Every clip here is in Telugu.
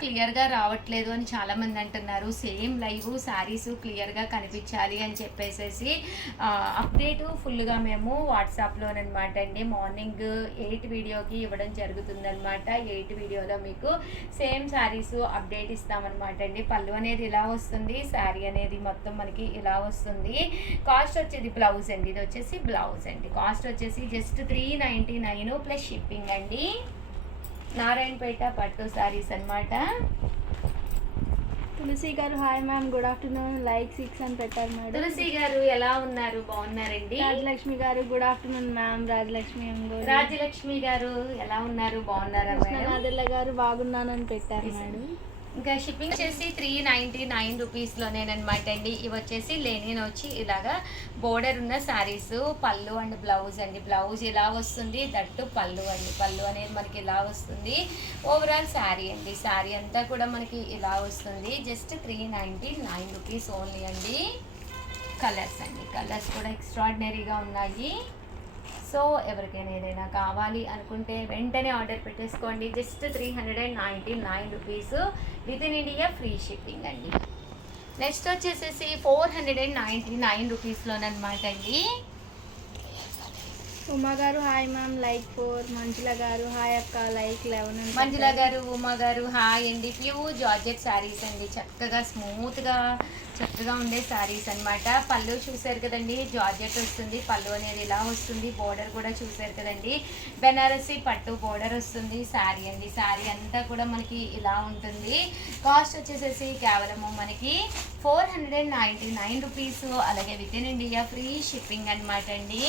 క్లియర్గా రావట్లేదు అని చాలామంది అంటున్నారు. సేమ్ లైవ్ శారీస్ క్లియర్గా కనిపించాలి అని చెప్పేసి అప్డేటు ఫుల్గా మేము వాట్సాప్లోనమాట అండి మార్నింగ్ 8 వీడియోకి ఇవ్వడం జరుగుతుందనమాట. 8 వీడియోలో మీకు సేమ్ శారీస్ అప్డేట్ ఇస్తామన్నమాట అండి. పళ్ళు అనేది ఇలా వస్తుంది, శారీ అనేది మొత్తం మనకి ఇలా వస్తుంది. కాస్ట్ వచ్చేది బ్లౌజ్ అండి, ఇది వచ్చేసి బ్లౌజ్ అండి. కాస్ట్ వచ్చేసి జస్ట్ 399 ప్లస్ షిప్పింగ్ అండి. నారాయణపేట పట్టు శారీస్ అన్నమాట. తులసి గారు hi ma'am, good afternoon, like 6 అని పెట్టారు మేడం. తులసి గారు ఎలా ఉన్నారు? బాగున్నారండి. రాజలక్ష్మి గారు గుడ్ ఆఫ్టర్నూన్ మ్యామ్. రాజలక్ష్మి గారు ఎలా ఉన్నారు? బాగున్నారా మేడం? నాదెల్ల గారు బాగున్నానని పెట్టారు మేడం. ఇంకా షిప్పింగ్ వచ్చేసి 399 రూపీస్లోనేనమాట అండి. ఇవి వచ్చేసి లెనిన్ వచ్చి ఇలాగా బోర్డర్ ఉన్న శారీస్. పళ్ళు అండ్ బ్లౌజ్ అండి. బ్లౌజ్ ఇలా వస్తుంది, దట్టు పళ్ళు అండి. పళ్ళు అనేది మనకి ఇలా వస్తుంది. ఓవరాల్ శారీ అండి. శారీ అంతా కూడా మనకి ఇలా వస్తుంది. జస్ట్ 399 రూపీస్ ఓన్లీ అండి. కలర్స్ అండి, కలర్స్ కూడా ఎక్స్ట్రాడినరీగా ఉన్నాయి. సో ఎవరికైనా ఏదైనా కావాలి అనుకుంటే వెంటనే ఆర్డర్ పెట్టేసుకోండి. Just 399 rupees with in India free shipping అండి. నెక్స్ట్ వచ్చేసేసి 499 రూపీస్లోనమాట అండి. ఉమా గారు హాయ్ మ్యామ్, లైక్ 4. మంజుల గారు హాయ్ అక్క, లైక్ 11. మంజుల గారు, ఉమా గారు హాయ్ అండి. ప్యూర్ జార్జెట్ శారీస్ అండి, చక్కగా స్మూత్గా చక్కగా ఉండే శారీస్ అనమాట. పళ్ళు చూసారు కదండి, జార్జెట్ వస్తుంది. పళ్ళు అనేది ఇలా వస్తుంది. బోర్డర్ కూడా చూసారు కదండి, బెనారసి పట్టు బోర్డర్ వస్తుంది. శారీ అండి. శారీ అంతా కూడా మనకి ఇలా ఉంటుంది. కాస్ట్ వచ్చేసేసి కేవలము మనకి 499 రూపీస్. అలాగే with in India free shipping అనమాట అండి.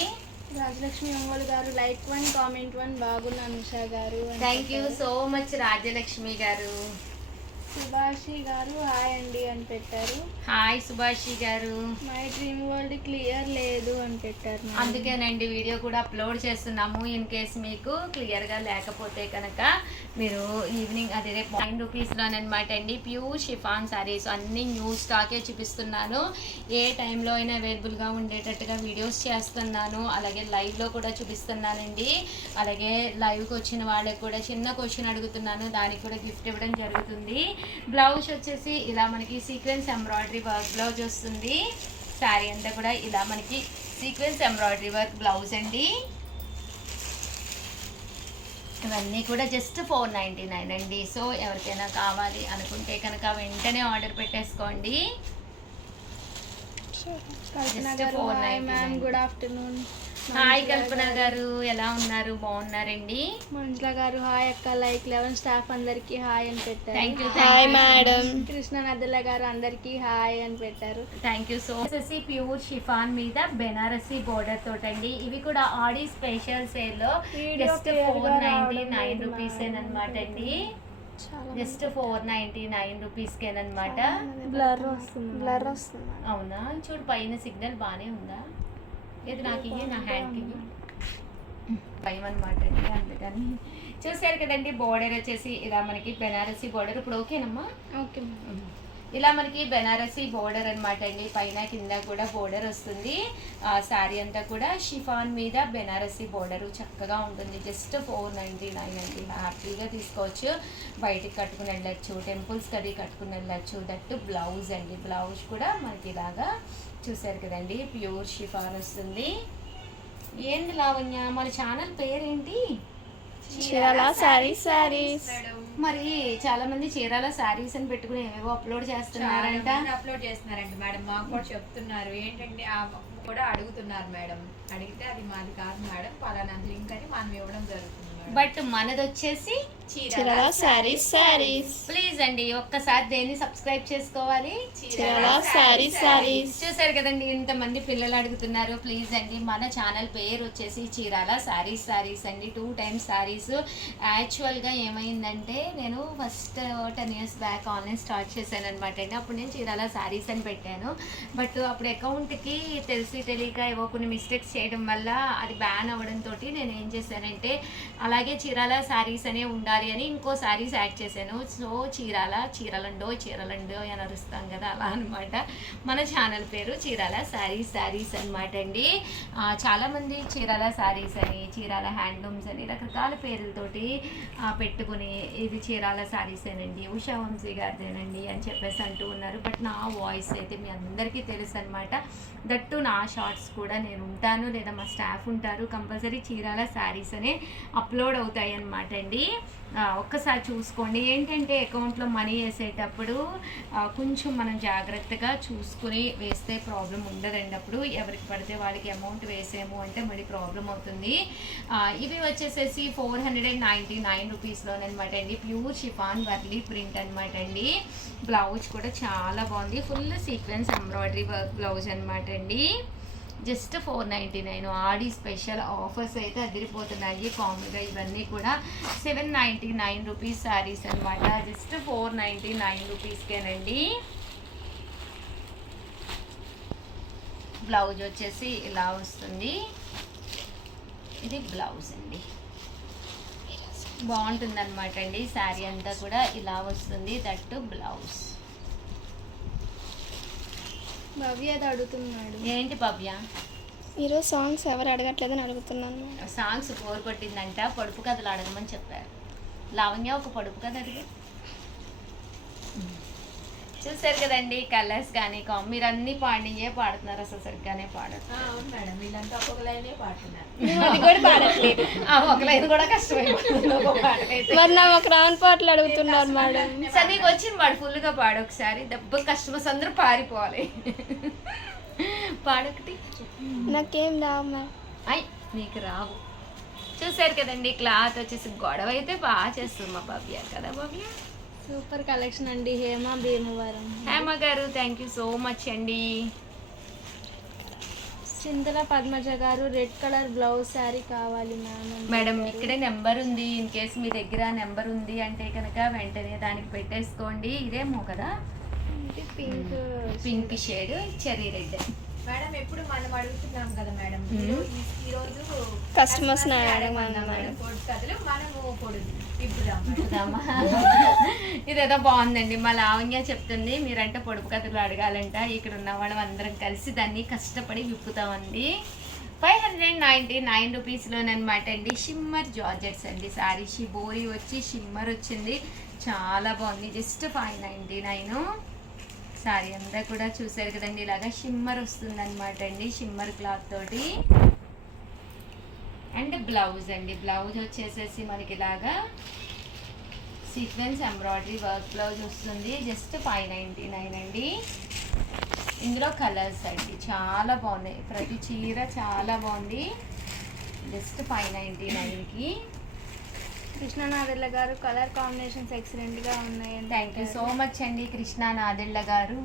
రాజలక్ష్మి ఒంగోలు గారు లైక్ 1 కామెంట్ 1 బాగున్నాను ఉషా గారు. Thank you so much Rajalakshmi గారు. సుభాషి గారు హాయ్ అండి అని పెట్టారు. హాయ్ సుభాషి గారు. మై డ్రీమ్ వరల్డ్ క్లియర్ లేదు అని పెట్టారు. అందుకేనండి వీడియో కూడా అప్లోడ్ చేస్తున్నాము. ఇన్ కేస్ మీకు క్లియర్గా లేకపోతే కనుక మీరు ఈవినింగ్ అదే రేపు 9 రూపీస్లోనమాట అండి. ప్యూర్ షిఫాన్ శారీస్ అన్ని న్యూ స్టాకే చూపిస్తున్నాను. ఏ టైంలో అయినా అవైలబుల్గా ఉండేటట్టుగా వీడియోస్ చేస్తున్నాను. అలాగే లైవ్లో కూడా చూపిస్తున్నానండి. అలాగే లైవ్కి వచ్చిన వాళ్ళకి కూడా చిన్న క్వశ్చన్ అడుగుతున్నాను, దానికి కూడా గిఫ్ట్ ఇవ్వడం జరుగుతుంది. బ్లౌజ్ వచ్చేసి ఇలా మనకి సీక్వెన్స్ ఎంబ్రాయిడరీ వర్క్ బ్లౌజ్ వస్తుంది. శారీ అంతా కూడా ఇలా మనకి సీక్వెన్స్ ఎంబ్రాయిడరీ వర్క్ బ్లౌజ్ అండి. ఇవన్నీ కూడా జస్ట్ 499 అండి. సో ఎవరికైనా కావాలి అనుకుంటే కనుక వెంటనే ఆర్డర్ పెట్టేసుకోండి. Good afternoon. హాయ్ కల్పన గారు ఎలా ఉన్నారు? బాగున్నారండి. మంజుల గారు హాయ్ అక్క, లైక్ 11 స్టాఫ్ అందరికి హాయ్ అని పెట్టారు. Thank you hi madam. Krishna నదుల గారు అందరికి హాయ్ అని పెట్టారు. Thank you so much. Pure chiffon మీద బెనారసీ బోర్డర్ తోటండి. ఇవి కూడా ఆడి స్పెషల్ సేల్ లో జస్ట్ 499 రూపీస్ అనమాట అండి. జస్ట్ 499 రూపీస్కేనమాట. బ్లర్ వస్తుంది. అవునా? చూడు పైన సిగ్నల్ బాగానే ఉందా? ఇది నాకు ఇవి నా హ్యాండ్కి భయం అనమాట అండి, అందుకని. చూసారు కదండి, బోర్డర్ వచ్చేసి ఇలా మనకి బెనారసీ బోర్డర్. ఇప్పుడు ఓకేనమ్మా? ఓకే. ఇలా మనకి బెనారసీ బోర్డర్ అనమాట అండి. పైన కింద కూడా బోర్డర్ వస్తుంది. శారీ అంతా కూడా షిఫాన్ మీద బెనారసీ బోర్డరు చక్కగా ఉంటుంది. జస్ట్ 499 అండి. హ్యాపీగా తీసుకోవచ్చు. బయటికి కట్టుకుని వెళ్ళచ్చు, టెంపుల్స్కి అది కట్టుకుని వెళ్ళచ్చు. దట్టు బ్లౌజ్ అండి. బ్లౌజ్ కూడా మనకి ఇలాగా చూసారు కదండి, ప్యూర్ షిఫాన్ వస్తుంది. ఏంది లావణ్య, మన ఛానల్ పేరేంటి? చీరాల శారీస్. మరి చాలా మంది చీరాల శారీస్ అని పెట్టుకుని ఏవేవో అప్లోడ్ చేస్తున్నారంట. మేడం. మాకు కూడా చెప్తున్నారు. ఏంటంటే కూడా అడుగుతున్నారు మేడం. అడిగితే అది మాది కాదు మేడం, పలానా లింక్ అని మనం ఇవ్వడం జరుగుతుంది. బట్ మనది వచ్చేసి చీరాల శారీస్. ప్లీజ్ అండి ఒక్కసారి దేన్ని సబ్స్క్రైబ్ చేసుకోవాలి. చీరాల శారీస్. చూసారు కదండి, ఇంతమంది పిల్లలు అడుగుతున్నారు. ప్లీజ్ అండి, మన ఛానల్ పేరు వచ్చేసి చీరాల శారీస్ అండి. 2 టైమ్స్ శారీస్. యాక్చువల్గా ఏమైందంటే నేను first 10 years back online start చేశాను అనమాట అండి. అప్పుడు నేను చీరాల శారీస్ అని పెట్టాను. బట్ అప్పుడు అకౌంట్కి తెలియక ఏవో కొన్ని మిస్టేక్స్ చేయడం వల్ల అది బ్యాన్ అవ్వడంతో నేను ఏం చేశానంటే అలా అలాగే చీరాల శారీస్ అనే ఉండాలి అని ఇంకో శారీస్ యాడ్ చేశాను. సో చీరలండో అని అరుస్తాం కదా, అలా అనమాట మన ఛానల్ పేరు చీరాల శారీస్ అనమాట అండి. చాలామంది చీరాల శారీస్ అని, చీరాల హ్యాండ్లూమ్స్ అని రకరకాల పేర్లతోటి పెట్టుకుని ఇది చీరాల శారీసేనండి, ఉషా వంశీ గారిదేనండి అని చెప్పేసి అంటూ ఉన్నారు. బట్ నా వాయిస్ అయితే మీ అందరికీ తెలుసు అనమాట. దట్టు నా షార్ట్స్ కూడా నేను ఉంటాను లేదా మా స్టాఫ్ ఉంటారు, కంపల్సరీ చీరాల శారీస్ అనే అప్లోడ్ అవుతాయి అన్నమాట అండి. ఒక్కసారి చూసుకోండి. ఏంటంటే అకౌంట్లో మనీ వేసేటప్పుడు కొంచెం మనం జాగ్రత్తగా చూసుకుని వేస్తే ప్రాబ్లం ఉండదండి. అప్పుడు ఎవరికి పడితే వాళ్ళకి అమౌంట్ వేసాము అంటే మళ్ళీ ప్రాబ్లం అవుతుంది. ఇవి వచ్చేసేసి 499 రూపీస్లోనమాట అండి. ప్యూర్ షిఫాన్ వర్లీ ప్రింట్ అనమాట అండి. బ్లౌజ్ కూడా చాలా బాగుంది, full sequence embroidery work blouse అనమాట అండి. జస్ట్ 499. ఆడి స్పెషల్ ఆఫర్స్ అయితే అదిరిపోతున్నాయి. కామన్గా ఇవన్నీ కూడా 799 రూపీస్ శారీస్ అనమాట. జస్ట్ 499 రూపీస్కేనండి. బ్లౌజ్ వచ్చేసి ఇలా వస్తుంది. ఇది బ్లౌజ్ అండి, బాగుంటుంది అనమాట అండి. శారీ అంతా కూడా ఇలా వస్తుంది, దట్టు బ్లౌజ్. భవ్య అది అడుగుతున్నాడు. ఏంటి భవ్య? ఈరోజు సాంగ్స్ ఎవరు అడగట్లేదని అడుగుతున్నాను. సాంగ్స్ బోర్ కొట్టిందంట, పొడుపు కథలు అడగమని చెప్పారు. లావణ్య ఒక పొడుపు కథ అడిగి చూసారు కదండి. కలర్స్ కానీ మీరు అన్ని పాడియే పాడుతున్నారు, అసలు సరిగ్గానే పాడరు. అవును మేడం, వీళ్ళంతా ఒక్కొక్క లైనే పాడుతున్నారు. అది కూడా పాడట్లేదు. ఒక లైన్ కూడా కష్టమైపోతుంది. మరి నా ఒక రౌండ్ పాటలు అడుగుతున్నారు మేడం. సరే నీకు వచ్చింది వాడు ఫుల్గా పాడు ఒకసారి. దెబ్బ కస్టమర్స్ అందరూ పారిపోవాలి. పాడొకటి. నాకేం రావు మ్యామ్. అయ్ నీకు రావు. చూసారు కదండి. క్లాత్ వచ్చేసి గొడవ అయితే బాగా చేస్తుంది మా భవ్య కదా. భవ్య సూపర్ కలెక్షన్ అండి. హేమ భీమవరం. హేమ గారు థ్యాంక్ యూ సో మచ్ అండి. చింతల పద్మజ గారు రెడ్ కలర్ బ్లౌజ్ శారీ కావాలి మ్యామ్. మేడం ఇక్కడే నెంబర్ ఉంది, ఇన్ కేస్ మీ దగ్గర నెంబర్ ఉంది అంటే కనుక వెంటనే దానికి పెట్టేసుకోండి. ఇదేమో కదా pink shade, cherry red. Madam ఎప్పుడు మనం అడుగుతున్నాం కదా మేడం, ఈరోజు కస్టమర్స్ మేడం పొడుపు కథలు మనము పొడుగు ఇప్పుదామా. ఇదేదో బాగుందండి. మా లావణ్య చెప్తుంది మీరంటే పొడుపు కథలు అడగాలంట. ఇక్కడ ఉన్న వాళ్ళం అందరం కలిసి దాన్ని కష్టపడి విప్పుతామండి. 599 రూపీస్లోనమాట అండి. షిమ్మర్ జార్జెట్స్ అండి. శారీ షిబోరి వచ్చి షిమ్మర్ వచ్చింది, చాలా బాగుంది. జస్ట్ 599. శారీ అంతా కూడా చూసారు కదండి, ఇలాగా షిమ్మర్ వస్తుంది అనమాట అండి, షిమ్మర్ క్లాత్ తోటి. అండ్ బ్లౌజ్ అండి. బ్లౌజ్ వచ్చేసేసి మనకి ఇలాగా సీక్వెన్స్ ఎంబ్రాయిడరీ వర్క్ బ్లౌజ్ వస్తుంది. జస్ట్ 599 అండి. ఇందులో కలర్స్ అండి చాలా బాగున్నాయి, ప్రతి చీర చాలా బాగుంది. జస్ట్ 599కి. కృష్ణా నాదెళ్ళ గారు కలర్ కాంబినేషన్స్ ఎక్సలెంట్గా ఉన్నాయండి. థ్యాంక్ యూ సో మచ్ అండి కృష్ణా నాదెళ్ళ గారు.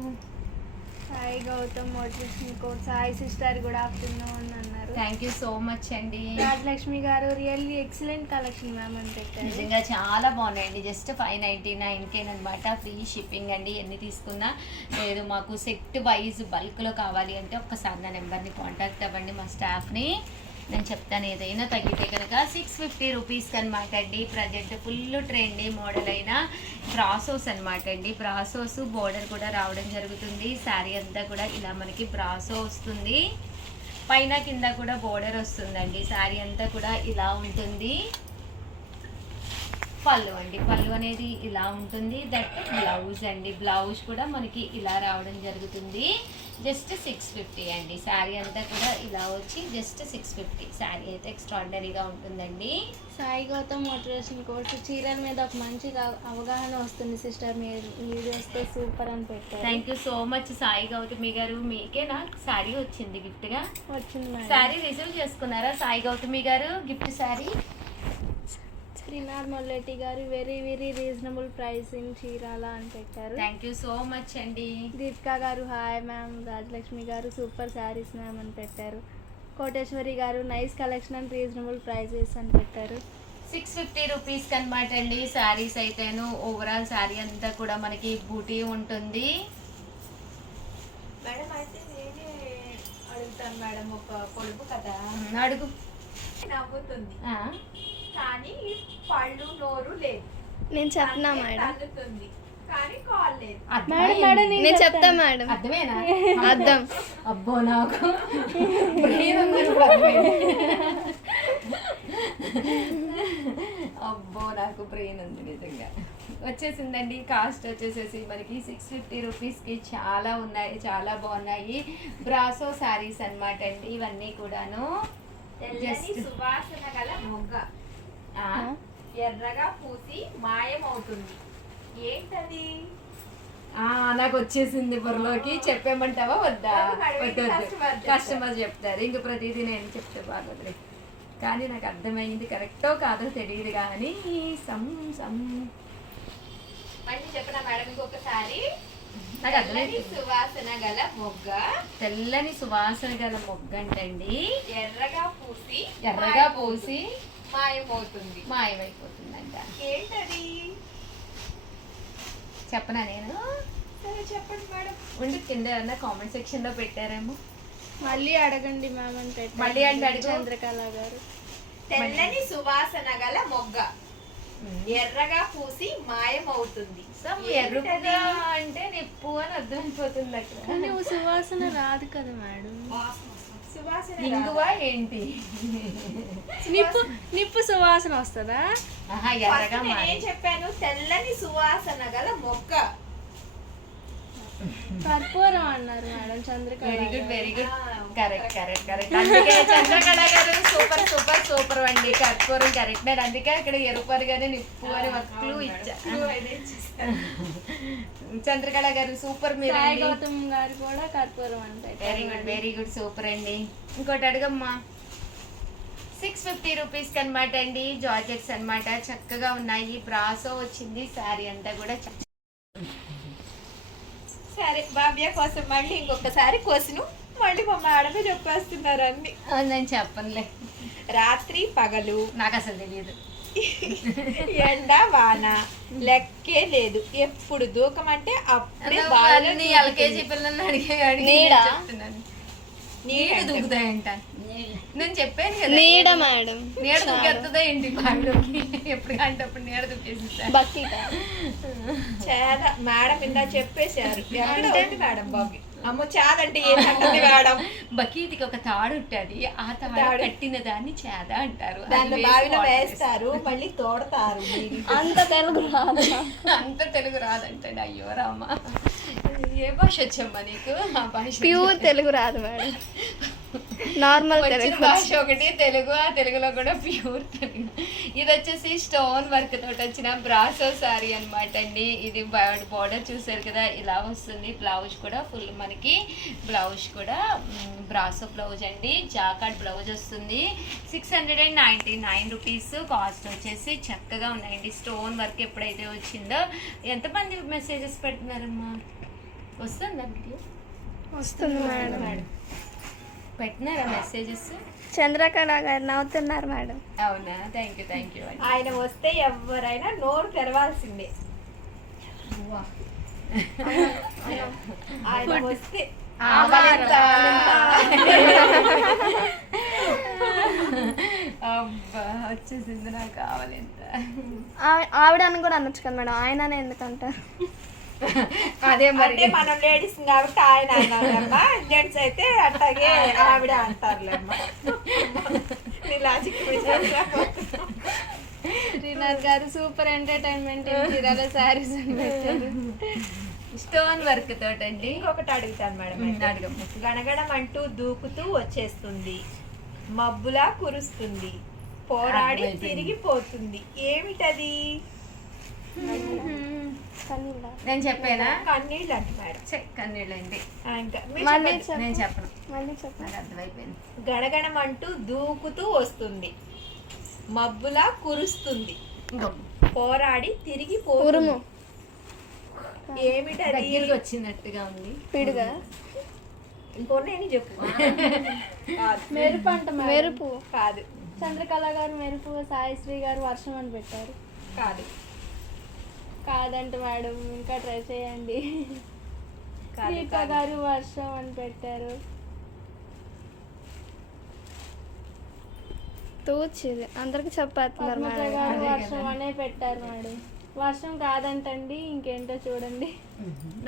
Sai Gautam motivation quote. Sai sister good afternoon అన్నారు. థ్యాంక్ యూ సో మచ్ అండి. రాజలక్ష్మి గారు రియల్లీ ఎక్సలెంట్ కలెక్షన్ మ్యామ్ అని పెట్టారు. నిజంగా చాలా బాగున్నాయండి. జస్ట్ 599కేనమాట. ఫ్రీ షిప్పింగ్ అండి. ఎన్ని తీసుకున్నా లేదు, మాకు సెట్ వైజ్ బల్క్లో కావాలి అంటే ఒక్కసారి నా నెంబర్ని కాంటాక్ట్ అవ్వండి, మా స్టాఫ్ని. నేను చెప్తాను ఏదైనా తగ్గితే కనుక 650 రూపీస్కి అనమాట అండి. ప్రజెంట్ ఫుల్ ట్రెండీ మోడల్ అయిన బ్రాసోస్ అనమాట అండి. బ్రాసోస్ బోర్డర్ కూడా రావడం జరుగుతుంది. శారీ అంతా కూడా ఇలా మనకి బ్రాసో వస్తుంది, పైన కింద కూడా బోర్డర్ వస్తుందండి. శారీ అంతా కూడా ఇలా ఉంటుంది. పళ్ళు అండి, పళ్ళు అనేది ఇలా ఉంటుంది. దట్ బ్లౌజ్ అండి. బ్లౌజ్ కూడా మనకి ఇలా రావడం జరుగుతుంది. జస్ట్ 650 అండి. శారీ అంతా కూడా ఇలా వచ్చి జస్ట్ 650. శారీ అయితే ఎక్స్ట్రాడినరీగా ఉంటుందండి. Sai Gautam motivation course. చీరల మీద ఒక మంచి అవగాహన వస్తుంది సిస్టర్, మీరు వీడియోస్తో సూపర్ అని పెట్టారు. Thank you so much Sai Gautami గారు. మీకేనా శారీ వచ్చింది గిఫ్ట్గా? వచ్చింది. శారీ రిసీవ్ చేసుకున్నారా సాయి గౌతమి గారు గిఫ్ట్ శారీ? శ్రీనాథ్ మొల్లెట్టి గారు very very reasonable pricing Chirala అని పెట్టారు. థ్యాంక్ యూ సో మచ్ అండి. దీపికా గారు హాయ్ మ్యామ్. రాజలక్ష్మి గారు సూపర్ శారీస్ మ్యామ్ అని పెట్టారు. కోటేశ్వరి గారు nice collection and reasonable prices అని పెట్టారు. 650 రూపీస్కి అనమాట అండి శారీస్ అయితేను. ఓవరాల్ శారీ అంతా కూడా మనకి బూటీ ఉంటుంది. మేడం అయితే నేనే అడుగుతాను మేడం ఒక పొడుపు కదా. అడుగు. నవ్వుతుంది. కానీ పళ్ళు నోరు లేదు. నేను చెప్తున్నా అంటే మేడం. తగ్గుతుంది కానీ కాల్ లేదు. నేను చెప్తా మేడం. అర్థమేనా? అర్థం. అబ్బో నాకు brain ఉందని కూడా అర్థమైంది. అబ్బో నాకు బ్రెయిన్ ఉంది నిజంగా. వచ్చేసిందండి. కాస్ట్ వచ్చేసేసి మనకి 650 రూపీస్కి చాలా ఉన్నాయి, చాలా బాగున్నాయి. బ్రాసో శారీస్ అన్నమాట అండి ఇవన్నీ కూడాను. తెల్లని సువాసన గల మొగ్గ ఎర్రగా పూసి మాయమవుతుంది. ఏంటది? నాకు వచ్చేసింది బుర్రలోకి. చెప్పేమంటావా వద్దా? వద్దు, వద్దు customer చెప్తారు. కస్టమర్ చెప్తారు. ఇంక ప్రతిదీ నేను చెప్తే బాగోదులే. కానీ నాకు అర్థమైంది, కరెక్టో కాదో తెలియదు కానీ మళ్ళీ చెప్పనా మేడం ఇంకొకసారి? నాకు అర్థమైంది. తెల్లని సువాసన గల మొగ్గ తెల్లని సువాసన గల మొగ్గ అంటండి ఎర్రగా పూసి మాయమవుతుంది. మాయమైపోతుందంట. ఏంటది? చెప్పనా నేను? సరే చెప్పండి మేడం. ఉండి కింద ఏమన్నా కామెంట్ సెక్షన్ లో పెట్టారేమో. మళ్ళీ అడగండి మ్యామ్ అని పెట్టారు. మళ్ళీ అంటే అడుగు. చంద్రకళ గారు. తెల్లని సువాసన గల మొగ్గ ఎర్రగా పూసి మాయమవుతుంది. ఎర్రగా అంటే నిప్పు అని అర్థమైపోతుంది అక్కడ. కానీ ఓ సువాసన రాదు కదా మేడం. సువాసన ఇంగువ ఏంటి? నిప్పు సువాసన వస్తుందా? ఆహా, ఎర్రగా ఫస్ట్ నేనేం చెప్పాను? తెల్లని సువాసన గల మొగ్గ. కర్పూరం అన్నారు madam Chandrakala. Very good correct. అందుకే చంద్రకళ గారు సూపర్ అండి. కర్పూరం కరెక్ట్. నేను అందుకే అక్కడ ఎరుపరుగానే నిప్పు అని ఒక క్లూ ఇచ్చా. చంద్రకళ గారు సూపర్. మీరు సాయి గౌతమ్ గారు కూడా కర్పూరం అంటే. వెరీ గుడ్ సూపర్ అండి. ఇంకోటి అడగమ్మా. 650 రూపీస్ అనమాట అండి. జార్జెట్స్ అన్నమాట, చక్కగా ఉన్నాయి. బ్రాసో వచ్చింది. శారీ అంతా కూడా సరే బాబ్యా కోసం మళ్ళీ ఇంకొకసారి కోసిను మళ్ళీ మా మేడమే చెప్పేస్తున్నారు అన్ని. నేను చెప్పనులే. రాత్రి పగలు నాకు అసలు తెలియదు. ఎండ వాన లెక్కే లేదు. ఎప్పుడు దూకమంటే అప్పుడే బాగా ఎల్కేజీ పిల్లల్ని అడిగి చెప్తున్నాను. నీడు దూకుతాయంట. నేను చెప్పాను కదా, నీడ మేడం. నీడ దూకెత్తుందా ఏంటి బావిలోకి? ఎప్పుడు అంటే అప్పుడు నీడ దూకేసి బకెట్. చాలా మేడం ఇందా చెప్పేశారు. ఎక్కడ ఉంది మేడం బాబు? అమ్మో చాలంటే ఏంటంటే మేడం బకీటికి ఒక తాడు ఉంటుంది. ఆ తాడు కట్టిన దాన్ని చేద అంటారు. దాన్ని బావిలో వేస్తారు, మళ్ళీ తోడతారు. అంత తెలుగు రాదు. అంత తెలుగు రాదంటాడు. అయ్యో రామ, ఏ భాష వచ్చమ్మా నీకు? ఆ భాష ప్యూర్ తెలుగు రాదు మేడం, నార్మల్ వచ్చిన తెలుగు. భాష ఒకటి తెలుగు. ఆ తెలుగులో కూడా ప్యూర్ తెలుగు. ఇది వచ్చేసి స్టోన్ వర్క్ తోటి వచ్చిన బ్రాసో శారీ అనమాట అండి. ఇది బార్డర్ చూసారు కదా, ఇలా వస్తుంది. బ్లౌజ్ కూడా ఫుల్ మనకి బ్లౌజ్ కూడా బ్రాసో బ్లౌజ్ అండి. జాకార్డ్ బ్లౌజ్ వస్తుంది. 699 రూపీస్ కాస్ట్ వచ్చేసి. చక్కగా ఉన్నాయండి. స్టోన్ వర్క్ ఎప్పుడైతే వచ్చిందో. ఎంతమంది మెసేజెస్ పెడుతున్నారమ్మా? వస్తుందా వీడియో? వస్తుంది మేడం. పెట్టినారా మెసేజెస్? చంద్రకళ గారు నవ్వుతున్నారు మేడం. అవునా? థ్యాంక్ యూ అండి. ఆయన వస్తే ఎవరైనా నోరు తెరవాల్సిందే. ఆయన వస్తే ఆవాలింత. అబ్బా వచ్చేసింది నాకు ఆవాలింత. ఆవిడ అని కూడా అనొచ్చు కదా మేడం, ఆయననే ఎందుకంటారు? అదే మరి. అంటే మనం లేడీస్ కాబట్టి ఆయన అన్నారమ్మా, జెంట్స్ అయితే అట్లాగే ఆవిడ అంటారులేమ్మా. శ్రీనాథ్ గారు సూపర్ ఎంటర్టైన్మెంట్ చీరాల శారీస్ అని పెట్టారు. స్టోన్ వర్క్ తోటండి. ఇంకొకటి అడుగుతాను మేడం. అడగమ్మ. గణగడం అంటూ దూకుతూ వచ్చేస్తుంది, మబ్బులా కురుస్తుంది, పోరాడి తిరిగిపోతుంది. ఏమిటది? నేను చెప్పానా? కన్నీళ్ళు అంట మేడం. కన్నీళ్ళు అండి. ఇంకా నేను చెప్పను, మళ్ళీ చెప్పండి. నాకు అర్థమైపోయింది. గణగణం అంటూ దూకుతూ వస్తుంది, మబ్బులా కురుస్తుంది, పోరాడి తిరిగిపోతుంది. ఏమిటది? దగ్గరికి వచ్చినట్టుగా ఉంది. పిడుగా? ఇంకోటి చెప్పు. మెరుపు అంట. మెరుపు కాదు. చంద్రకళ గారు మెరుపు, సాయిశ్రీ గారు వర్షం అని పెట్టారు. కాదు. కాదంట మేడం, ఇంకా ట్రై చేయండి. గీత గారు వర్షం అని పెట్టారు. తూచిది అందరికి చెప్పేస్తున్నారు పద్మజ మేడం. గారు అదే వర్షం కదా. అనే పెట్టారు మేడం. వర్షం కాదంటండి, ఇంకేంటో చూడండి.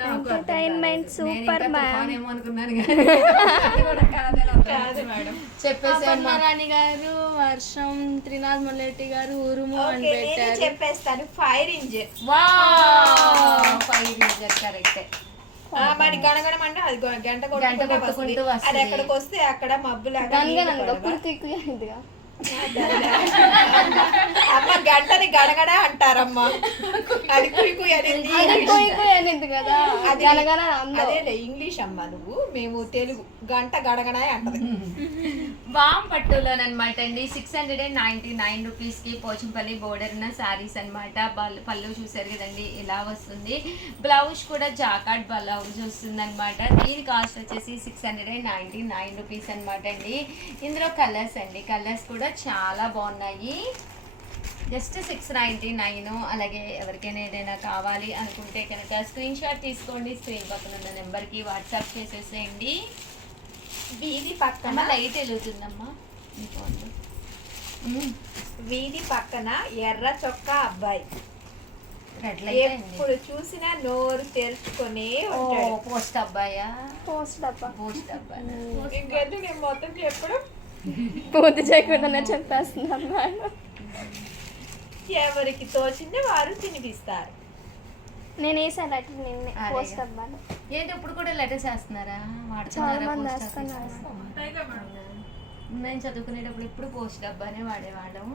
Entertainment super ma'am. కాదు మేడం. చెప్పేసి అపర్ణరాణి గారు వర్షం, త్రినాథ్ మొల్లెట్టి గారు ఉరుము అని ఓకే, నేనే పెట్టారు. చెప్పేస్తాను. Fire engine. కరెక్టే. మరి గణగణం అంటే అది గంట కొట్టుకుంటూ కొట్టుకుంటూ వస్తుంది. వస్తుంది. అది ఎక్కడికి వస్తే అక్కడ మబ్బులాగా గనగనగా పురికి ఇదిగా అమ్మ గంటని గడగడ అంటారమ్మా. అది కుయికు అనేది అనేది కదా అది గనగన అందం. అదేలే ఇంగ్లీష్ అమ్మా, నువ్వు మేము తెలుగు. గంట గడగడాయ్ అంటది. వామ్ పట్టులోనమాట అండి 699 రూపీస్ కి పోచంపల్లి బోర్డర్ ఉన్న శారీస్ అనమాట. పళ్ళు చూసారు కదండి, ఇలా వస్తుంది. బ్లౌజ్ కూడా జాకాట్ బ్లౌజ్ వస్తుంది అనమాట. దీని కాస్ట్ వచ్చేసి 699 రూపీస్ అనమాట అండి. ఇందులో కలర్స్ అండి, కలర్స్ కూడా చాలా బాగున్నాయి. జస్ట్ 699. అలాగే ఎవరికైనా ఏదైనా కావాలి అనుకుంటే కనుక స్క్రీన్ షాట్ తీసుకోండి, స్క్రీన్ పక్కన ఉన్న నెంబర్కి వాట్సాప్ చేసేసేయండి. వీధి పక్కన లైట్ వెలుగుతుందమ్మా మీ ఫోన్లో. వీధి పక్కన ఎర్ర చొక్కా అబ్బాయి రెడ్ లైట్ అండి. ఎప్పుడు చూసినా నోరు తెరుచుకునే ఓ ఉంటాడు. పోస్ట్ అబ్బాయా? పోస్ట్ డబ్బా పోస్ట్ అబ్బాయి. ఇంకెందుకు నేను మొత్తం చెప్పడం. పూర్తి చేయకుండానే చెప్పేస్తున్నారు మేడం. ఎవరికి తోచింది వారు తినిపిస్తారు. నేను వేసాను లెటర్ నిన్నే అదే. పోస్ట్ డబ్బాను. ఏంటి ఇప్పుడు కూడా లెటర్స్ వేస్తున్నారా? చాలా వాడుతున్నారా మంది పోస్ట్ వేస్తున్నారు. ఆఫీస్? మేము చదువుకునేటప్పుడు ఇప్పుడు పోస్ట్ డబ్బానే వాడేవాళ్ళం.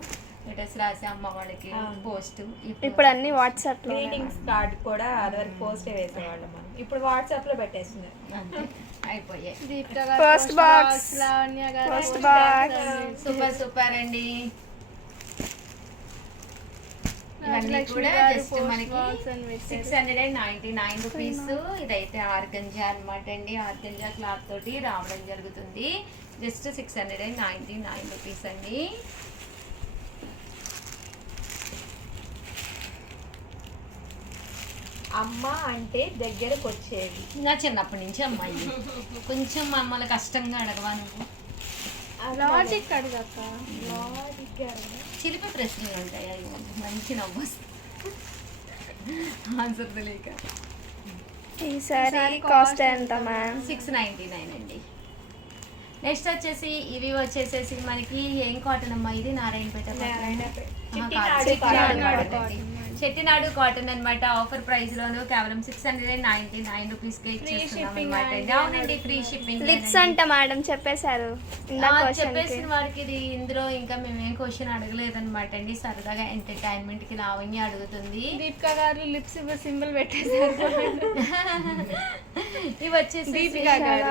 లెటర్స్ రాసి అమ్మ వాళ్ళకి పోస్ట్. ఇప్పుడు అన్ని వాట్సాప్ లో గ్రీటింగ్స్ కార్డ్ కూడా అదివరకు పోస్టే వేసేవాళ్ళం మనం. ఇప్పుడు వాట్సాప్ లో పెట్టేస్తున్నారు. అంతే, అయిపోయాయి. దీపిక గారు Post box. లావణ్య గారు పోస్ట్ బాక్స్. సూపర్ సూపర్ అండి. ఇవన్నీ రాజలక్ష్మి కూడా గారు జస్ట్ post మనకి box అని పెట్టారు. 699 రూపీస్. ఇదైతే ఆర్గంజా అనమాట అండి. ఆర్గంజా క్లాత్ తోటి రావడం జరుగుతుంది. జస్ట్ 699 రూపీస్ అండి. అమ్మ అంటే దగ్గరకు వచ్చేది. నా చిన్నప్పటి నుంచి అమ్మాయి కొంచెం మమ్మల్ని కష్టంగా అడగవా నువ్వు? లాజిక్ అడగక్క. చిలిపి ప్రశ్నలు ఉంటాయి, అవి మంచి నవ్వు ఆన్సర్ తెలియక. ఈ సారీ కాస్ట్ ఎంత మ్యామ్? 699 అండి. నెక్స్ట్ వచ్చేసి ఇవి వచ్చేసేసి మనకి ఏం కాటన్ అమ్మా ఇది? నారాయణపేట చెట్టినాడు కాటన్ అనమాట. ఆఫర్ ప్రైస్ లోను కేవలం 699 రూపీస్ కి ఇచ్చేస్తున్నాం అనమాట అండి. అవునండి, ఫ్రీ షిప్పింగ్. లిప్స్ అంట మేడం చెప్పేశారు ఇందాక క్వశ్చన్ చెప్పేసిన వారికి ఇది ఇందులో ఇంకా మేమేం క్వశ్చన్ అడగలేదన్నమాట అండి. సరదాగా ఎంటర్టైన్మెంట్ కి లావణ్య అడుగుతుంది. దీపిక గారు లిప్స్ సింబల్ పెట్టేశారు. ఇవి వచ్చేసి దీపిక గారు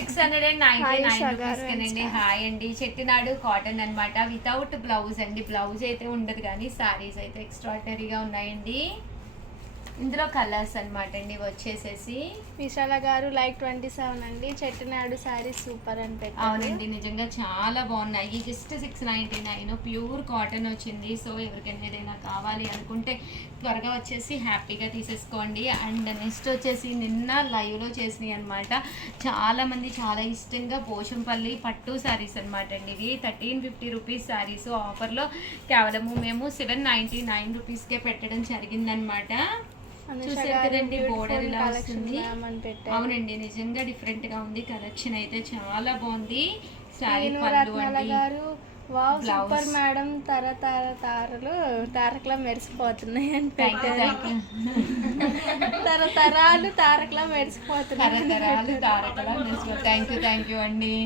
699 రూపీస్ నండి. హాయ్ అండి. చెట్టినాడు కాటన్ అన్నమాట. వితౌట్ బ్లౌజ్ అండి. బ్లౌజ్ అయితే ఉండదు కానీ సారీస్ అయితే ఎక్స్ట్రాడినరీగా ఉన్నాయండి. ఇందులో కలర్స్ అన్నమాట అండి. ఇవి వచ్చేసేసి విశాల గారు లైక్ 27 అండి. చెట్టినాడు శారీ సూపర్ అని పెట్టారు. అవునండి, నిజంగా చాలా బాగున్నాయి. జస్ట్ 699 ప్యూర్ కాటన్ వచ్చింది. సో ఎవరికైనా ఏదైనా కావాలి అనుకుంటే త్వరగా వచ్చేసి హ్యాపీగా తీసేసుకోండి. అండ్ నెక్స్ట్ వచ్చేసి నిన్న లైవ్లో చేసినాయి అనమాట. చాలామంది చాలా ఇష్టంగా పోచంపల్లి పట్టు శారీస్ అనమాట అండి. ఇవి 1350 రూపీస్ శారీస్ ఆఫర్లో కేవలము మేము 799 రూపీస్కే పెట్టడం జరిగిందనమాట. చూసారు కదండి, బోర్డర్ ఇలా వస్తుంది. అవునండి, నిజంగా డిఫరెంట్ గా ఉంది. కలెక్షన్ అయితే చాలా బాగుంది. శారీ పళ్ళు అండి, గారు వావ్ బ్లౌజ్. సూపర్ మేడం, తారలు తారకలా మెరిసిపోతున్నాయి అని పెట్టారు. తరతరాలు తారకలా మెరిసిపోతున్నాయి. తరతరాలు తారకలా థ్యాంక్ యూ అండి.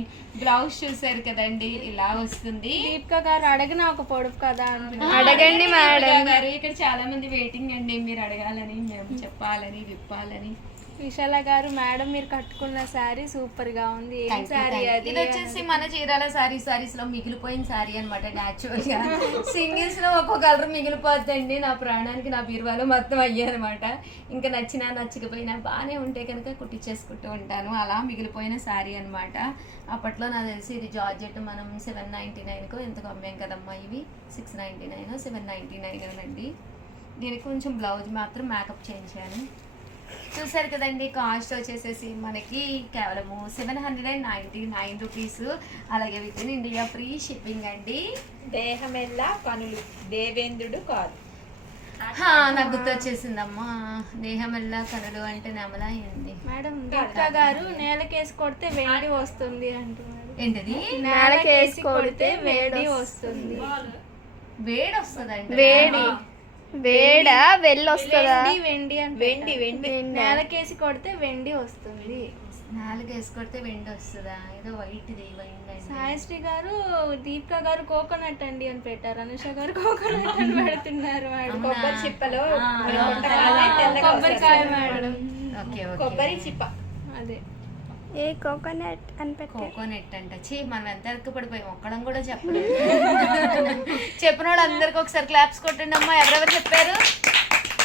బ్లౌజ్ చూసారు కదండి, ఇలా వస్తుంది. దీపిక గారు అడగన ఒక పొడుపు కదా అంటున్నారు. అడగండి మేడం. గారు ఇక్కడ చాలా మంది వెయిటింగ్ అండి, మీరు అడగాలని, మేము చెప్పాలని, విప్పాలని. విశాల గారు మేడం మీరు కట్టుకున్న శారీ సూపర్ గా ఉంది. ఏం Thank you, sari thank you. అది? ఇది వచ్చేసి మన చీరాల సారీస్ లో మిగిలిపోయిన శారీ అనమాట. న్యాచురల్ గా సింగిల్స్ లో ఒక్కో కలర్ మిగిలిపోద్దండి. నా ప్రాణానికి నా బీరువాలో మొత్తం అయ్యారనమాట. ఇంకా నచ్చినా నచ్చకపోయినా బాగానే ఉంటే కనుక కుట్టించేసుకుంటూ ఉంటాను. అలా మిగిలిపోయిన శారీ అనమాట. అప్పట్లో నాకు తెలిసి ఇది జార్జెట్ మనం 799 ఎంతకు అమ్మాం కదమ్మా. ఇవి 699 799 అండి. దీనికి కొంచెం బ్లౌజ్ మాత్రం మేకప్ చేయించాను. చూసారు కదండి, కాస్ట్ వచ్చేసేసి మనకి కేవలము 799 రూపీస్. అలాగే with in India free shipping అండి. దేహమెల్లా కనులు దేవేంద్రుడు కాదు. నాకు గుర్తొచ్చేసిందమ్మా, దేహమెల్లా కనులు అంటే నెమల అయింది. మేడం దీపిక గారు నేలకేసి కొడితే వేడి వస్తుంది అంటున్నారు. ఏంటది? నేలకేసి కొడితే వేడి వస్తుంది. వేడి వస్తుందండి. వేడా వెళ్ళొస్తుందా? వెండి అంటే వెండి వెండి నేలకేసి కొడితే వెండి వస్తుంది. నాలుగు వేసుకొడితే వెండి వస్తుందా? ఏదో వైట్ ది వెండి. సాయశ్రీ గారు దీపిక గారు కోకోనట్ అండి అని పెట్టారు, అనుష గారు కోకోనట్ అని పెడుతున్నారు మేడం. కొబ్బరి చిప్పలో కొబ్బరికాయ మేడం. ఓకే కొబ్బరి చిప్ప అదే ఏ కోకోనట్ అని పెట్టారు. కోకోనట్ అంట. మనం ఎంత ఎరకపడిపోయాం, ఒక్కడం కూడా చెప్పలేదు. చెప్పిన వాళ్ళు అందరికి ఒకసారి క్లాప్స్ కొట్టండి అమ్మా. ఎవరెవరు చెప్పారు?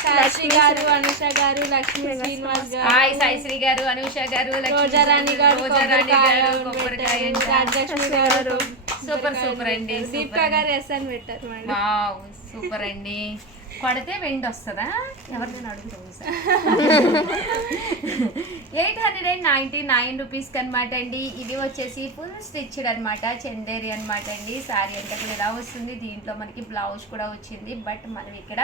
సాయశ్రీ గారు, అనుష గారు, లక్ష్మీ శ్రీనివాస్ గారు, హాయ్ సాయిశ్రీ గారు, అనుష గారు, రోజారాణి గారు, కొబ్బరికాయ, రాజలక్ష్మి గారు. సూపర్ అండి. దీపిక గారు ఎస్ అని పెట్టారు మేడం. వావ్ సూపర్ అండి. కొడితే వెండి వస్తుందా? ఎవరిదైనా అడుగుతాం. 899 రూపీస్కి అనమాట అండి. ఇది వచ్చేసి ఫుల్ స్టిచ్డ్ అనమాట, చందేరి అనమాట అండి. శారీ అంటే కూడా ఇలా వస్తుంది. దీంట్లో మనకి బ్లౌజ్ కూడా వచ్చింది, బట్ మనం ఇక్కడ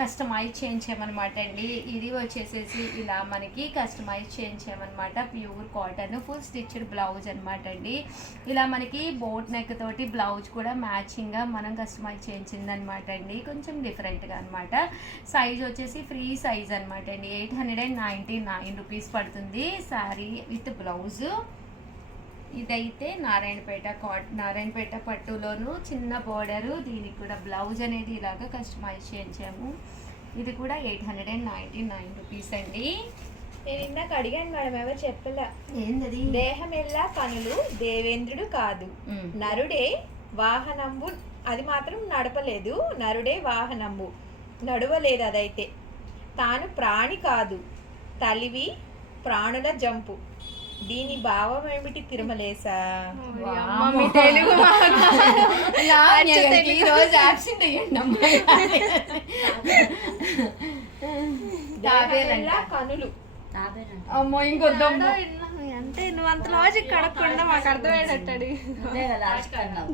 కస్టమైజ్ చేయించామన్నమాట అండి. ఇది వచ్చేసేసి ఇలా మనకి కస్టమైజ్ చేయించామన్నమాట. Pure cotton full stitched blouse అనమాట అండి. ఇలా మనకి బోట్ నెక్ తోటి బ్లౌజ్ కూడా మ్యాచింగ్గా మనం కస్టమైజ్ చేయించింది అనమాట అండి. కొంచెం డిఫరెంట్గా అనమాట. సైజ్ వచ్చేసి ఫ్రీ సైజ్ అనమాట అండి. 899 రూపీస్ పడుతుంది శారీ విత్ బ్లౌజ్. ఇదైతే నారాయణపేట పట్టులోను చిన్న బోర్డరు. దీనికి కూడా బ్లౌజ్ అనేది ఇలాగా కస్టమైజ్ చేయించాము. ఇది కూడా 899 రూపీస్ అండి. నేను ఇందాక అడిగాను మేడం, ఎవరు చెప్పలే. ఏంటది? దేహమెల్లా కనులు దేవేంద్రుడు కాదు, నరుడే వాహనంబు. అది మాత్రం నడపలేదు, నరుడే వాహనంబు నడవలేదు. అదైతే తాను ప్రాణి కాదు, తలివి ప్రాణుల జంపు. దీని భావం ఏమిటి తిరుమలేసా? కనులు అమ్మో ఇంకొద్దాం. అంటే నువ్వు అంత లాజిక్ కడగకుండా మాకు అర్థమయ్యేటట్టు.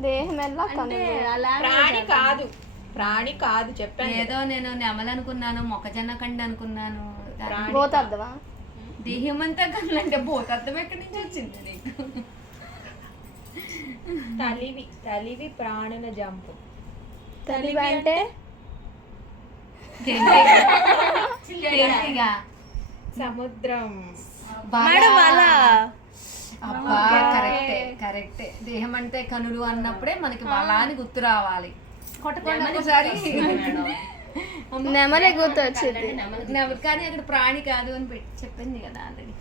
దేహం ఎలా కనులు? ప్రాణి కాదు చెప్పాను. ఏదో నేను నెమలనుకున్నాను, మొక్కజొన్న కండి అనుకున్నాను. పోతద్దా? దేహం అంతా కళ్ళంటే పోతద్దం ఎక్కడి నుంచి వచ్చింది నీకు? తలివి ప్రాణుల జంపు. తెలివి అంటే తేలిగా సముద్రం. అబ్బా కరెక్టే. దేహం అంటే కనులు అన్నప్పుడే మనకి వల అని గుర్తు రావాలి. ఒకసారి నెమలే గుర్తు వచ్చింది, కానీ అక్కడ ప్రాణి కాదు అని చెప్పింది కదా ఆల్రెడీ.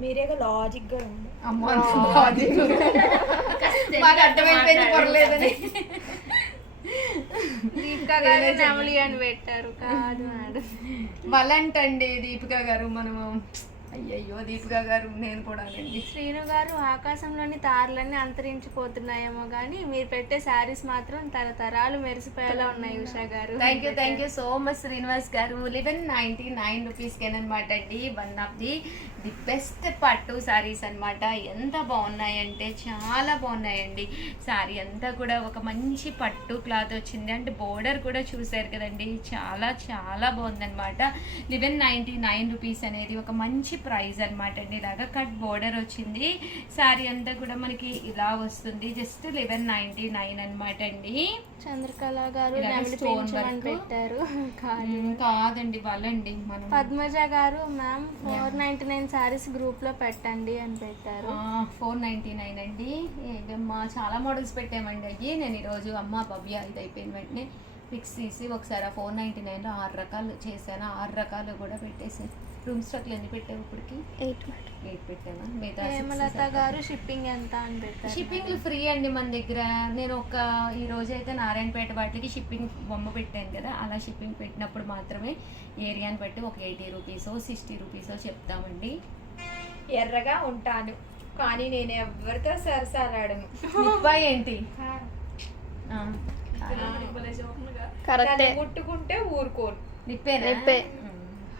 మీరేగా లాజిక్ గా ఉంది. మాకు అర్థమైపోయింది పర్లేదని. దీపిక గారు నెమలి అని పెట్టారు. కాదు మేడం, వలంటండి దీపిక గారు. మనము అయ్యయ్యో దీపిక గారు, నేను కూడా అండి. శ్రీను గారు, ఆకాశంలోని తారలన్నీ అంతరించిపోతున్నాయేమో కానీ మీరు పెట్టే శారీస్ మాత్రం తరతరాలు మెరిసిపోయేలా ఉన్నాయి. ఉషా గారు, thank you so much Srinivas గారు. 1199 రూపీస్కి అనమాట అండి. వన్ ఆఫ్ ది బెస్ట్ పట్టు శారీస్ అనమాట. ఎంత బాగున్నాయంటే చాలా బాగున్నాయండి. శారీ అంతా కూడా ఒక మంచి పట్టు క్లాత్ వచ్చింది. అంటే బోర్డర్ కూడా చూసారు కదండి, చాలా బాగుందనమాట. 1199 రూపీస్ అనేది ఒక మంచి ప్రైస్ అనమాట అండి. ఇలాగా కట్ బోర్డర్ వచ్చింది. శారీ అంతా కూడా మనకి ఇలా వస్తుంది. జస్ట్ 1199 అనమాట అండి. చంద్రకళ గారు పెట్టారు. కాదండి వాళ్ళండి. మనం పద్మజ గారు, మ్యామ్ 499 శారీస్ గ్రూప్ లో పెట్టండి అని పెట్టారు. 499 అండి. ఏమమ్మా చాలా మోడల్స్ పెట్టామండి. అయ్యి నేను ఈరోజు అమ్మ భవ్య ఇది అయిపోయిన వెంటనే ఫిక్స్ తీసి ఒకసారి 499లో 6 రకాలు చేశాను. 6 రకాలు కూడా పెట్టేసి. రూమ్ స్టాక్లు ఎన్ని పెట్టావు ఇప్పటికి? 8 పెట్టావా? మిగతా హేమలత గారు షిప్పింగ్ ఎంత అని పెట్టారు. షిప్పింగ్లు ఫ్రీ అండి మన దగ్గర. నేను ఈ రోజు అయితే నారాయణపేట వాటికి షిప్పింగ్ బొమ్మ పెట్టాను కదా, అలా షిప్పింగ్ పెట్టినప్పుడు మాత్రమే ఏరియాని బట్టి ఒక 80 రూపీసో 60 రూపీసో చెప్తామండి. ఎర్రగా ఉంటాను కానీ నేను ఎవరితో సరసాలాడను. ఏంటి కరెక్టే. ముట్టుకుంటే ఊరుకోను. నిప్పే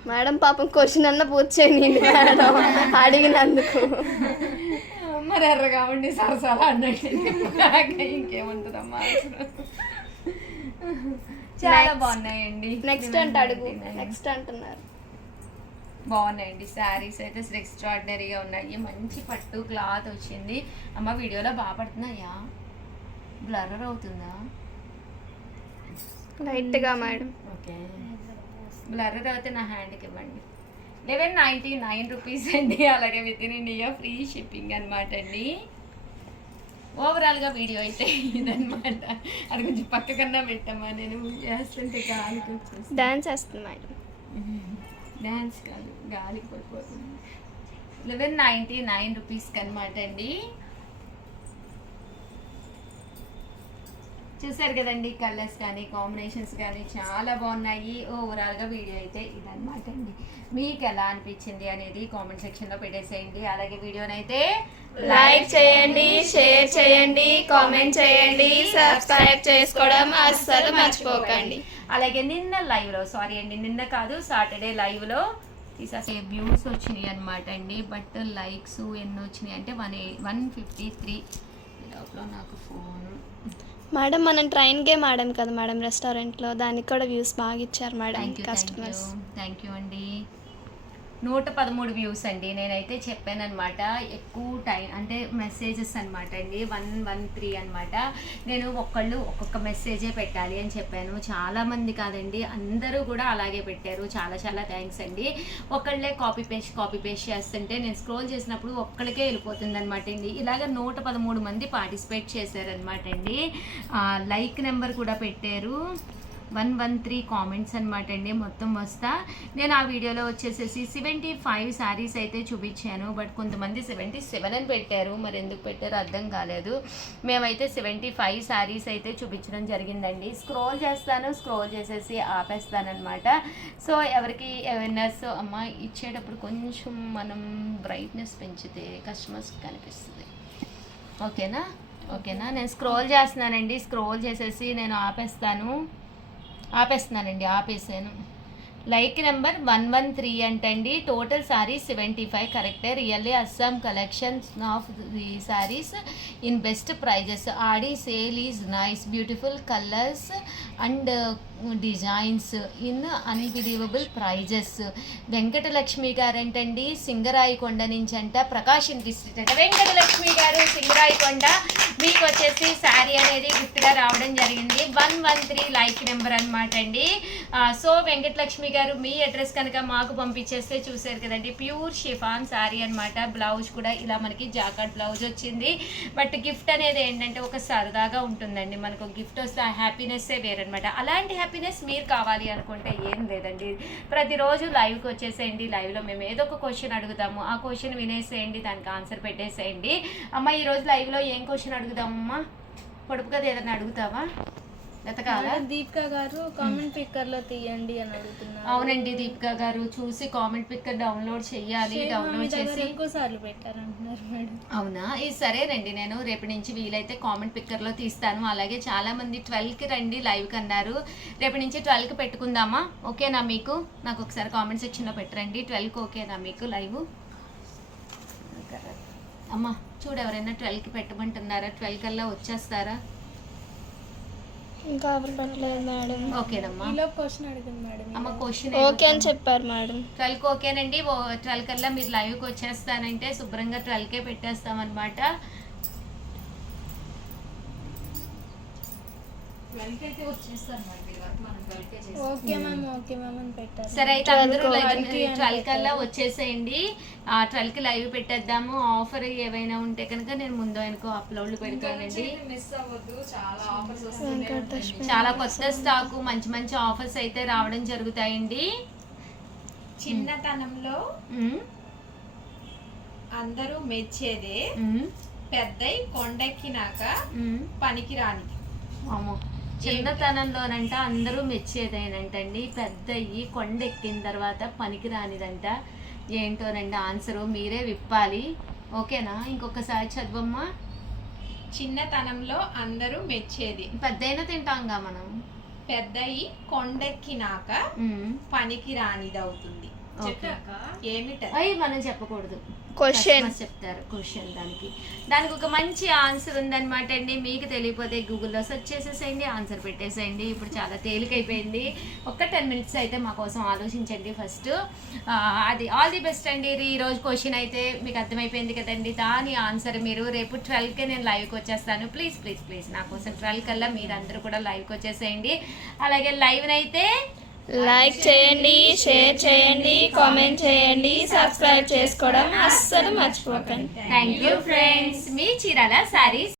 మేడం పాపం క్వశ్చన్ అన్న పూర్తి చేయండి మేడం అడిగినందుకు. మరి ఎర్రగా ఉండి సరసాల అన్నట్టు ఇంకేముంటుందమ్మా. చాలా బాగున్నాయండి. నెక్స్ట్ అంటే అడుగు. నెక్స్ట్ అంటున్నారు. బాగున్నాయండి శారీస్ అయితే ఎక్స్ట్రాడినరీగా ఉన్నాయి. మంచి పట్టు క్లాత్ వచ్చింది. అమ్మ వీడియోలో బాగా పడుతున్నాయా? బ్లర్ అవుతుందా? లైట్గా మేడం. ఓకే, బ్లర్ అయితే నా హ్యాండ్కి ఇవ్వండి. 1199 రూపీస్ అండి. అలాగే with in India free shipping అనమాట అండి. ఓవరాల్గా వీడియో అయితే ఇదనమాట. అది కొంచెం పక్క కన్నా పెట్టమ్మా, నేను చేస్తుంటే గాలికి వచ్చేసి డాన్స్ వేస్తుంది మేడం. డ్యాన్స్ కాదు, గాలికి పడిపోతుంది. 1199 రూపీస్కి అనమాట అండి. చూసారు కదండి, కలర్స్ కానీ కాంబినేషన్స్ కానీ చాలా బాగున్నాయి. ఓవరాల్గా వీడియో అయితే ఇదనమాట అండి. మీకు ఎలా అనిపించింది అనేది కామెంట్ సెక్షన్లో పెట్టేసేయండి. అలాగే వీడియోనైతే లైక్ చేయండి, షేర్ చేయండి, కామెంట్ చేయండి, సబ్స్క్రైబ్ చేసుకోవడం అస్సలు మర్చిపోకండి. అలాగే నిన్న లైవ్లో నిన్న కాదు సాటర్డే లైవ్లో తీసేసే వ్యూస్ వచ్చినాయి అనమాట అండి. బట్ లైక్స్ ఎన్ని వచ్చినాయి అంటే 153. లోపల నాకు ఫోన్ మేడం మనం ట్రైన్ గేమ్ ఆడాం కదా మేడం రెస్టారెంట్లో, దానికి కూడా వ్యూస్ బాగా ఇచ్చారు మేడం కస్టమర్స్. థ్యాంక్ యూ అండి. 113 వ్యూస్ అండి. నేనైతే చెప్పాను అనమాట, ఎక్కువ టైం అంటే మెసేజెస్ అనమాట అండి 113 అనమాట. నేను ఒక్కొక్క మెసేజే పెట్టాలి అని చెప్పాను. చాలామంది కాదండి, అందరూ కూడా అలాగే పెట్టారు. చాలా చాలా థ్యాంక్స్ అండి. ఒకళ్ళే కాపీ పేస్ట్ చేస్తుంటే నేను స్క్రోల్ చేసినప్పుడు ఒక్కడికే వెళ్ళిపోతుంది అనమాట అండి. ఇలాగ 113 మంది పార్టిసిపేట్ చేశారనమాట అండి. లైక్ నెంబర్ కూడా పెట్టారు. 113 కామెంట్స్ అనమాట అండి. మొత్తం వస్తా నేను ఆ వీడియోలో వచ్చేసేసి 75 శారీస్ అయితే చూపించాను. బట్ కొంతమంది 77 అని పెట్టారు. మరి ఎందుకు పెట్టారో అర్థం కాలేదు. మేమైతే 75 శారీస్ అయితే చూపించడం జరిగిందండి. స్క్రోల్ చేసేసి ఆపేస్తానమాట. సో ఎవరికి విన్నర్స్ అమ్మ ఇచ్చేటప్పుడు కొంచెం మనం బ్రైట్నెస్ పెంచితే కస్టమర్స్కి కనిపిస్తుంది. ఓకేనా నేను స్క్రోల్ చేస్తున్నానండి. స్క్రోల్ చేసేసి నేను ఆపేసాను. లైక్ నెంబర్ 113 అంటండి. టోటల్ సారీస్ 75 కరెక్టే. Really awesome collections of the sarees in best prices. Aadi sale is nice, beautiful colours and designs in unbelievable prices. Venkatalakshmi గారంటండి, సింగరాయికొండ నుంచి అంట, ప్రకాశం డిస్ట్రిక్ట్ అంట. వెంకటలక్ష్మి గారు సింగరాయికొండ, మీకు వచ్చేసి శారీ అనేది గిఫ్ట్గా రావడం జరిగింది. 113 లైక్ నెంబర్ అనమాట అండి. సో వెంకటలక్ష్మి గారు మీ అడ్రస్ కనుక మాకు పంపించేస్తే చూసారు కదండి, ప్యూర్ షిఫాన్ శారీ అనమాట. బ్లౌజ్ కూడా ఇలా మనకి జాకెట్ బ్లౌజ్ వచ్చింది. బట్ గిఫ్ట్ అనేది ఏంటంటే ఒక సరదాగా ఉంటుందండి. మనకు గిఫ్ట్ వస్తే ఆ హ్యాపీనెస్సే వేరనమాట. అలాంటి హ్యాపీనెస్ మీరు కావాలి అనుకుంటే ఏం లేదండి, ప్రతిరోజు లైవ్కి వచ్చేసేయండి. లైవ్లో మేము ఏదో ఒక క్వశ్చన్ అడుగుతాము, ఆ క్వశ్చన్ వినేసేయండి, దానికి ఆన్సర్ పెట్టేసేయండి. అమ్మ ఈరోజు లైవ్లో ఏం క్వశ్చన్ అడుగుదామమ్మా? పొడుపు కదా ఏదైనా అడుగుతావా? దీపికా గారు కామెంట్ పిక్కర్ లో తీయండి అని అడుగుతున్నారు. అవునండి, దీపికా గారు చూసి కామెంట్ పిక్కర్ డౌన్లోడ్ చేయాలి. డౌన్లోడ్ చేసి ఎక్కువసార్లు పెట్టారంటున్నారు మేడం. అవునా? ఇది సరేనండి, నేను రేపటి నుంచి వీలైతే కామెంట్ పిక్కర్ లో తీస్తాను. అలాగే చాలా మంది 12కి రండి లైవ్కి అన్నారు. రేపటి నుంచి 12కి పెట్టుకుందామా? ఓకేనా మీకు? నాకు ఒకసారి కామెంట్ సెక్షన్లో పెట్టరండి. 12కి ఓకేనా మీకు లైవ్? అమ్మా చూడు, ఎవరైనా 12కి పెట్టమంటున్నారా? 12 కల్లా వచ్చేస్తారా? ఇంకా పెట్టలేదు మేడం. ఓకేనమ్మా. క్వశ్చన్ అడిగింది మేడం. అమ్మ క్వశ్చన్ ఓకే అని చెప్పారు మేడం. 12కి ఓకేనండి. 12 కల్లా మీరు లైవ్కి వచ్చేస్తానంటే శుభ్రంగా 12కే పెట్టేస్తామన్నమాట. సరే అయితే అందరూ 12 కల్లా వచ్చేసేయండి. 12కి లైవ్ పెట్టేద్దాము. ఆఫర్ ఏవైనా ఉంటే కనుక నేను ముందు ఆయనకు అప్లోడ్లు పెడతానండి. చాలా కొత్త స్టాకు, మంచి మంచి ఆఫర్స్ అయితే రావడం జరుగుతాయండి. చిన్నతనంలో అందరూ మెచ్చేదే, పెద్దయి కొండెక్కినాక పనికి రానిది. చిన్నతనంలోనంట అందరూ మెచ్చేదేనంటండి, పెద్దయ్యి కొండెక్కిన తర్వాత పనికి రానిదంట. ఏంటోనండి ఆన్సరు మీరే విప్పాలి. ఓకేనా? ఇంకొకసారి చదవమ్మా. చిన్నతనంలో అందరూ మెచ్చేది, పెద్దయినా తింటాంగా మనం. పెద్దయి కొండెక్కినాక పనికి రానిదవుతుంది. ఓకే. ఏమిట అయ్యి మనం చెప్పకూడదు, క్వశ్చన్ Customers చెప్తారు క్వశ్చన్. దానికి ఒక మంచి ఆన్సర్ ఉందన్నమాట అండి. మీకు తెలియపోతే గూగుల్లో సెర్చ్ చేసేసేయండి, ఆన్సర్ పెట్టేసేయండి. ఇప్పుడు చాలా తేలికైపోయింది. ఒక్క 10 minutes అయితే మా కోసం ఆలోచించండి ఫస్ట్. అది ఆల్ ది బెస్ట్ అండి. ఈ రోజు క్వశ్చన్ అయితే మీకు అర్థమైపోయింది కదండి. దాని ఆన్సర్ మీరు రేపు 12కే నేను లైవ్కి వచ్చేస్తాను. ప్లీజ్ ప్లీజ్ ప్లీజ్ నా కోసం 12 కల్లా మీరందరూ కూడా లైవ్కి వచ్చేసేయండి. అలాగే లైవ్ని అయితే లైక్ చేయండి, షేర్ చేయండి, కామెంట్ చేయండి, సబ్స్క్రైబ్ చేసుకోవడం అస్సలు మర్చిపోకండి. Thank you friends. Me Chirala saris